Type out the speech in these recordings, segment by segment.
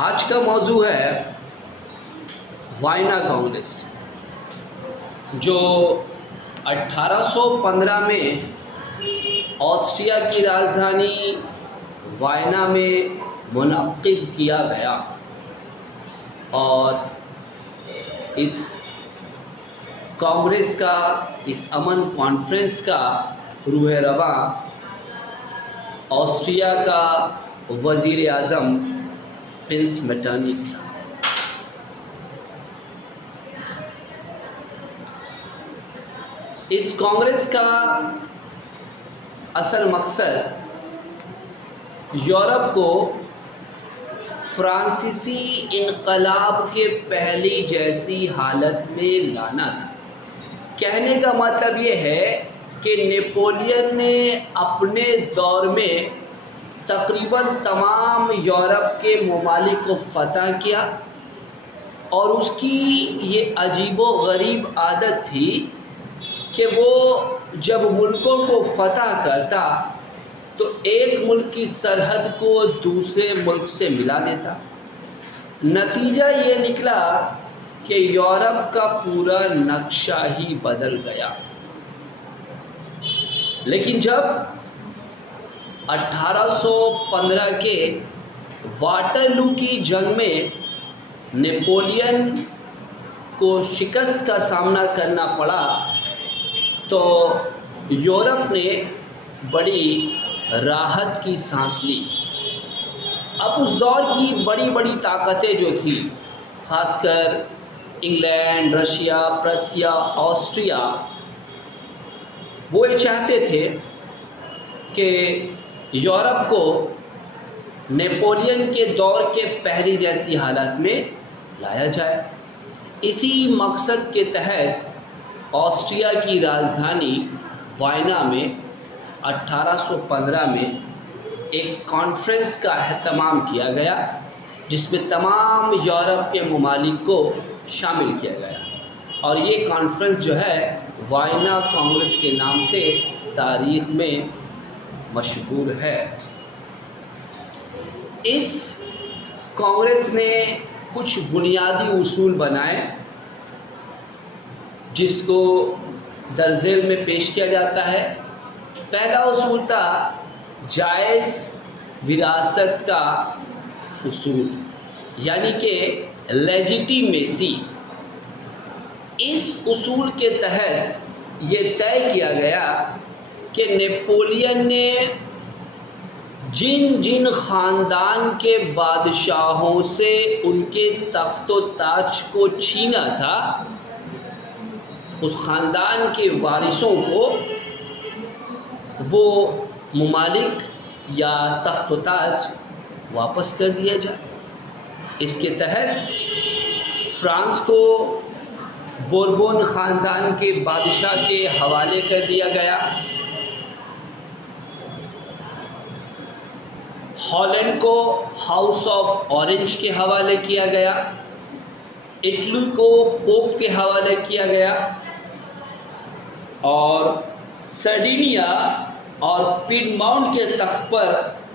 आज का मौजू है वायना कांग्रेस, जो 1815 में ऑस्ट्रिया की राजधानी वायना में मुनक्किद किया गया और इस कांग्रेस का, इस अमन कॉन्फ्रेंस का रूह रवां ऑस्ट्रिया का वज़ीर आज़म प्रिंस मेटरनिच था। इस कांग्रेस का असल मकसद यूरोप को फ्रांसीसी इनकलाब के पहली जैसी हालत में लाना था। कहने का मतलब ये है कि नेपोलियन ने अपने दौर में तकरीबन तमाम यूरोप के ममालिक को फतह किया और उसकी ये अजीबो गरीब आदत थी कि वो जब मुल्कों को फतह करता तो एक मुल्क की सरहद को दूसरे मुल्क से मिला देता। नतीजा ये निकला कि यूरोप का पूरा नक्शा ही बदल गया। लेकिन जब 1815 के वाटरलू की जंग में नेपोलियन को शिकस्त का सामना करना पड़ा तो यूरोप ने बड़ी राहत की सांस ली। अब उस दौर की बड़ी बड़ी ताकतें जो थी, खासकर इंग्लैंड, रशिया, प्रसिया, ऑस्ट्रिया, वो ये चाहते थे कि यूरोप को नेपोलियन के दौर के पहली जैसी हालत में लाया जाए। इसी मकसद के तहत ऑस्ट्रिया की राजधानी वायना में 1815 में एक कॉन्फ्रेंस का अहतमाम किया गया, जिसमें तमाम यूरोप के ममालिक को शामिल किया गया और ये कॉन्फ्रेंस जो है वायना कांग्रेस के नाम से तारीख में मशहूर है। इस कांग्रेस ने कुछ बुनियादी उसूल बनाए जिसको दर्जेल में पेश किया जाता है। पहला उसूल था जायज़ विरासत का उसूल, यानी कि लेजिटिमेसी। इस उसूल के तहत ये तय किया गया कि नेपोलियन ने जिन जिन ख़ानदान के बादशाहों से उनके तख्तो ताज को छीना था, उस ख़ानदान के वारिसों को वो ममालिक या तख्तो ताज वापस कर दिया जाए। इसके तहत फ्रांस को बोरबोन ख़ानदान के बादशाह के हवाले कर दिया गया, हॉलैंड को हाउस ऑफ ऑरेंज के हवाले किया गया, इटली को पोप के हवाले किया गया और सर्डिनिया और पिडमाउंट के तख्त पर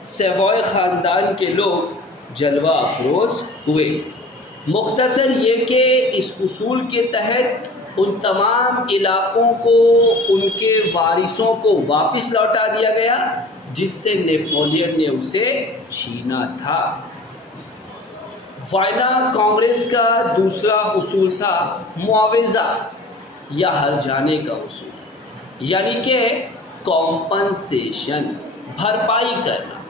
सेवॉय ख़ानदान के लोग जलवा अफरोज़ हुए। मुख्तसर ये कि इस उसूल के तहत उन तमाम इलाक़ों को उनके वारिसों को वापस लौटा दिया गया जिससे नेपोलियन ने उसे छीना था। वायना कांग्रेस का दूसरा उसूल था मुआवजा या हर्जाने का उसूल, यानी कि कॉम्पनसेशन, भरपाई करना,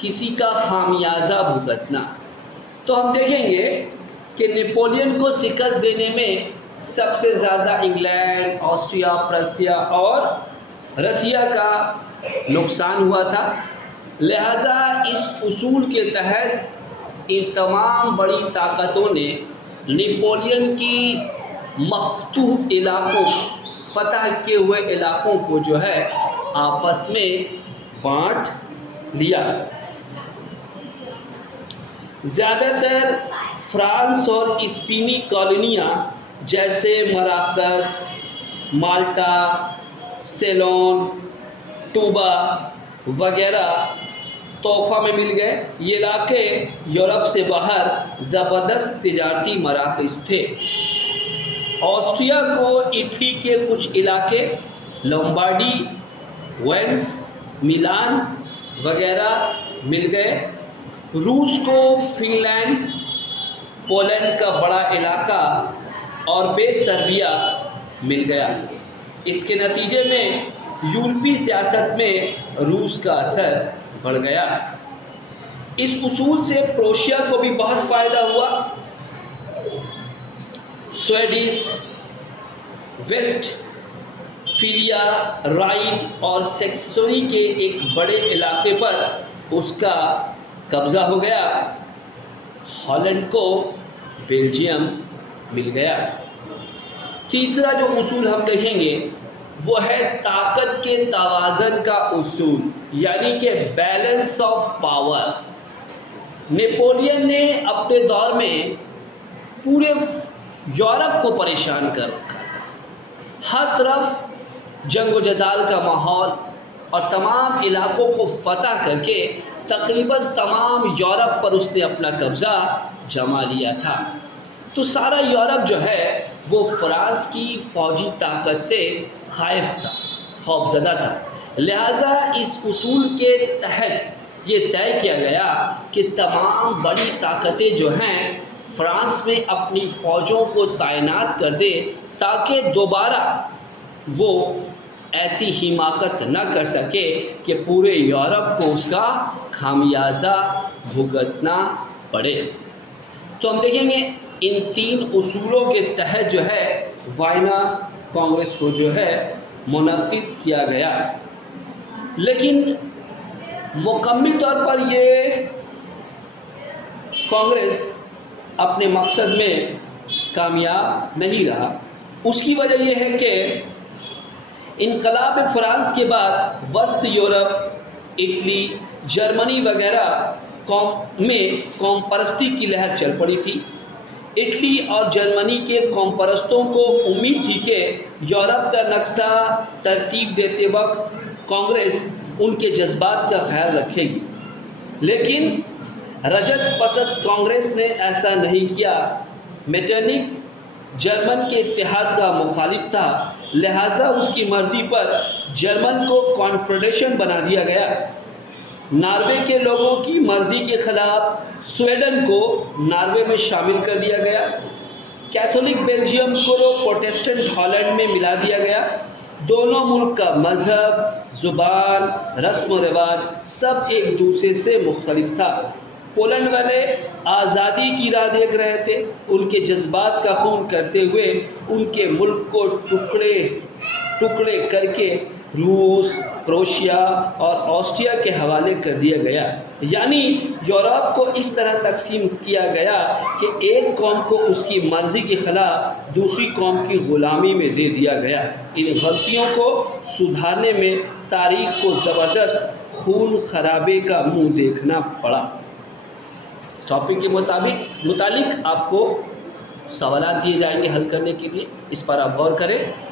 किसी का खामियाजा भुगतना। तो हम देखेंगे कि नेपोलियन को शिकस्त देने में सबसे ज़्यादा इंग्लैंड, ऑस्ट्रिया, प्रसिया और रसिया का नुकसान हुआ था। लिहाजा इस उसूल के तहत इन तमाम बड़ी ताकतों ने नेपोलियन की मफ्तूह इलाक़ों, फतह किए हुए इलाक़ों को जो है आपस में बांट लिया। ज़्यादातर फ्रांस और स्पेनी कॉलोनियाँ जैसे मराकस, माल्टा, सेलोन, टूबा वगैरह तोहफा में मिल गए। ये इलाके यूरोप से बाहर ज़बरदस्त तिजारती मराकज़ थे। ऑस्ट्रिया को इटली के कुछ इलाके लोम्बार्डी, वेंस, मिलान वगैरह मिल गए। रूस को फिनलैंड, पोलैंड का बड़ा इलाका और बेस सर्बिया मिल गया। इसके नतीजे में यूरोपीय सियासत में रूस का असर बढ़ गया। इस उसूल से प्रोशिया को भी बहुत फायदा हुआ। स्वीडिश, वेस्ट फिलिया, राइन और सैक्सोनी के एक बड़े इलाके पर उसका कब्जा हो गया। हॉलैंड को बेल्जियम मिल गया। तीसरा जो उसूल हम देखेंगे वो है ताकत के तवाज़न का उसूल, यानी कि बैलेंस ऑफ पावर। नेपोलियन ने अपने दौर में पूरे यूरोप को परेशान कर रखा था। हर तरफ जंग जदाल का माहौल और तमाम इलाकों को फतह करके तकरीबन तमाम यूरोप पर उसने अपना कब्जा जमा लिया था। तो सारा यूरोप जो है वो फ्रांस की फौजी ताकत से खाइफ था, खौफजदा था। लिहाजा इस उसूल के तहत ये तय किया गया कि तमाम बड़ी ताकतें जो हैं फ्रांस में अपनी फ़ौजों को तैनात कर दे ताकि दोबारा वो ऐसी हिमाकत न कर सके कि पूरे यूरोप को उसका खामियाजा भुगतना पड़े। तो हम देखेंगे इन तीन उसूलों के तहत जो है वाइना कांग्रेस को जो है मुनक्किद किया गया। लेकिन मुकम्मल तौर पर ये कांग्रेस अपने मकसद में कामयाब नहीं रहा। उसकी वजह यह है कि इनकलाब फ्रांस के बाद वस्त यूरोप, इटली, जर्मनी वगैरह में कौम परस्ती की लहर चल पड़ी थी। इटली और जर्मनी के कौम परस्तों को उम्मीद थी कि यूरोप का नक्शा तरतीब देते वक्त कांग्रेस उनके जज्बात का ख्याल रखेगी, लेकिन रजत पसंद कांग्रेस ने ऐसा नहीं किया। मेटरनिक जर्मन के इत्तेहाद का मुखालिफ था, लिहाजा उसकी मर्जी पर जर्मन को कॉन्फेडरेशन बना दिया गया। नॉर्वे के लोगों की मर्जी के खिलाफ स्वीडन को नॉर्वे में शामिल कर दिया गया। कैथोलिक बेल्जियम को प्रोटेस्टेंट हॉलैंड में मिला दिया गया। दोनों मुल्क का मजहब, जुबान, रस्म व रिवाज सब एक दूसरे से मुख्तलिफ था। पोलैंड वाले आज़ादी की राह देख रहे थे। उनके जज्बात का खून करते हुए उनके मुल्क को टुकड़े टुकड़े करके रूस, क्रोशिया और ऑस्ट्रिया के हवाले कर दिया गया। यानी यूरोप को इस तरह तकसीम किया गया कि एक कौम को उसकी मर्जी के खिलाफ दूसरी कौम की ग़ुलामी में दे दिया गया। इन गलतियों को सुधारने में तारीख को ज़बरदस्त खून खराबे का मुंह देखना पड़ा। इस टॉपिक के मुतालिक आपको सवाल दिए जाएंगे हल करने के लिए, इस पर आप गौर करें।